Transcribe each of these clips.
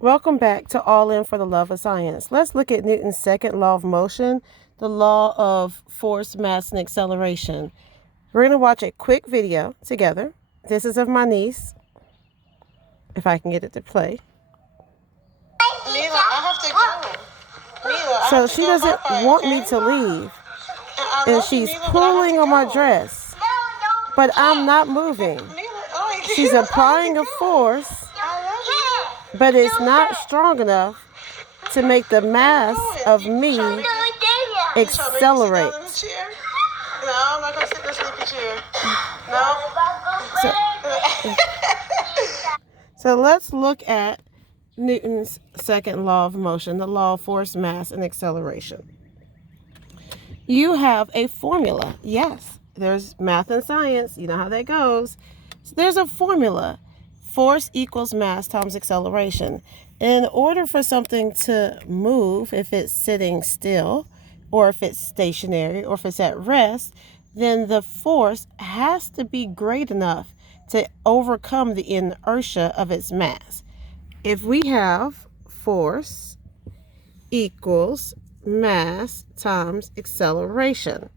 Welcome back to All In for the Love of Science. Let's look at Newton's second law of motion, the law of force, mass, and acceleration. We're going to watch a quick video together. This is of my niece, if I can get it to play. Mila, I have to go. Mila, So she doesn't want me to leave, and she's pulling on my dress, but I'm not moving. She's applying a force, but it's not strong enough to make the mass of me accelerate. No, I'm not going to sit in the sleepy chair. No. So let's look at Newton's second law of motion, the law of force, mass, and acceleration. You have a formula. Yes, there's math and science. You know how that goes. So there's a formula. Force equals mass times acceleration. In order for something to move, if it's sitting still, or if it's stationary, or if it's at rest, then the force has to be great enough to overcome the inertia of its mass. If we have force equals mass times acceleration,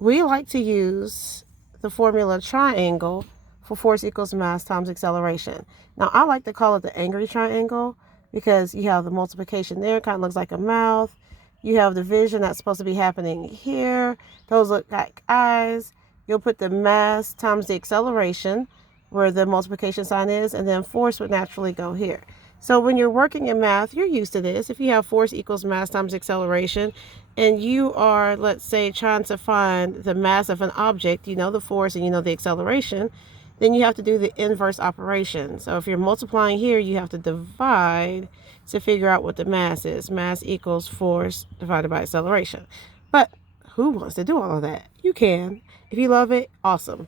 we like to use the formula triangle for force equals mass times acceleration. Now, I like to call it the angry triangle because you have the multiplication there. It kind of looks like a mouth. You have division that's supposed to be happening here. Those look like eyes. You'll put the mass times the acceleration where the multiplication sign is, and then force would naturally go here. So when you're working in math, you're used to this. If you have force equals mass times acceleration, and you are, let's say, trying to find the mass of an object, you know the force and you know the acceleration, then you have to do the inverse operation. So if you're multiplying here, you have to divide to figure out what the mass is. Mass equals force divided by acceleration. But who wants to do all of that? You can. If you love it, awesome.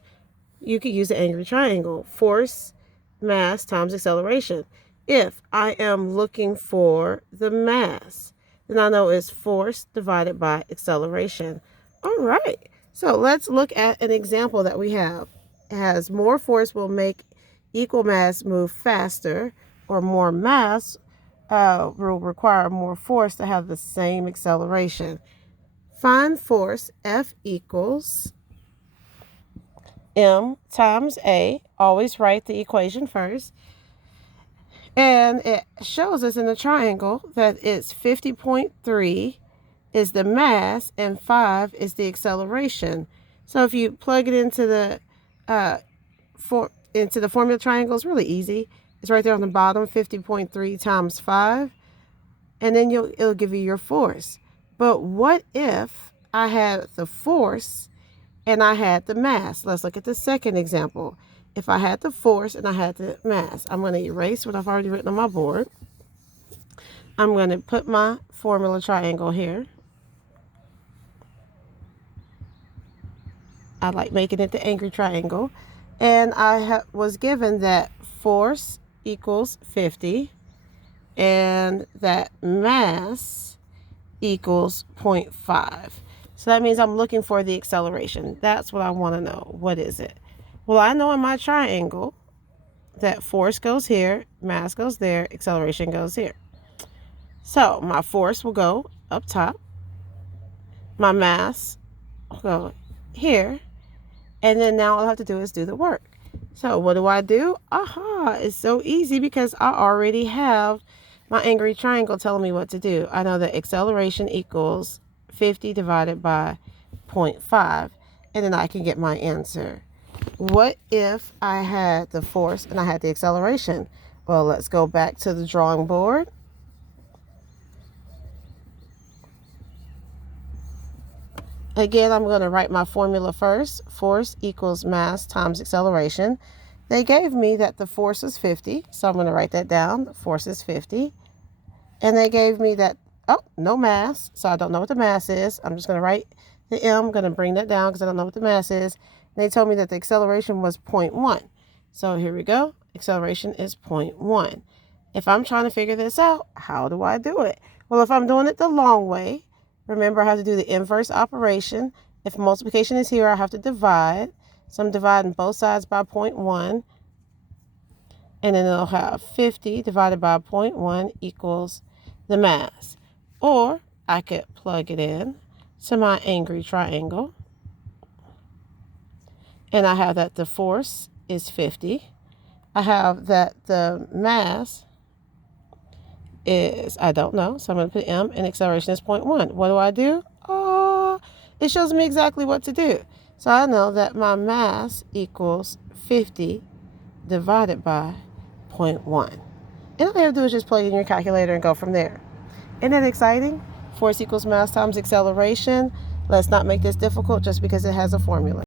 You could use the angry triangle. Force, mass times acceleration. If I am looking for the mass, then I know it's force divided by acceleration. All right. So let's look at an example that we have. It has more force will make equal mass move faster, or more mass will require more force to have the same acceleration. Find force F equals M times A. Always write the equation first. And it shows us in the triangle that it's 50.3 is the mass and 5 is the acceleration. So if you plug it into the formula triangle, it's really easy. It's right there on the bottom, 50.3 times 5, and then it'll give you your force. But what if I had the force and I had the mass? Let's look at the second example. If I had the force and I had the mass, I'm going to erase what I've already written on my board. I'm going to put my formula triangle here. I like making it the angry triangle. And I was given that force equals 50 and that mass equals 0.5. So that means I'm looking for the acceleration. That's what I want to know. What is it? Well, I know in my triangle that force goes here, mass goes there, acceleration goes here. So my force will go up top. My mass will go here. And then now all I have to do is do the work. So what do? Aha, it's so easy because I already have my angry triangle telling me what to do. I know that acceleration equals 50 divided by 0.5, and then I can get my answer. What if I had the force and I had the acceleration? Well, let's go back to the drawing board. Again, I'm going to write my formula first. Force equals mass times acceleration. They gave me that the force is 50, so I'm going to write that down. The force is 50. And they gave me that, no mass, so I don't know what the mass is. I'm just going to write the M. I'm going to bring that down because I don't know what the mass is. And they told me that the acceleration was 0.1. So here we go. Acceleration is 0.1. If I'm trying to figure this out, how do I do it? Well, if I'm doing it the long way, remember, I have to do the inverse operation. If multiplication is here, I have to divide. So I'm dividing both sides by 0.1. And then it'll have 50 divided by 0.1 equals the mass. Or I could plug it in to my angry triangle. And I have that the force is 50. I have that the mass is, I don't know, so I'm going to put m, and acceleration is 0.1. What do? Oh, it shows me exactly what to do. So I know that my mass equals 50 divided by 0.1. And all you have to do is just plug in your calculator and go from there. Isn't that exciting? Force equals mass times acceleration. Let's not make this difficult just because it has a formula.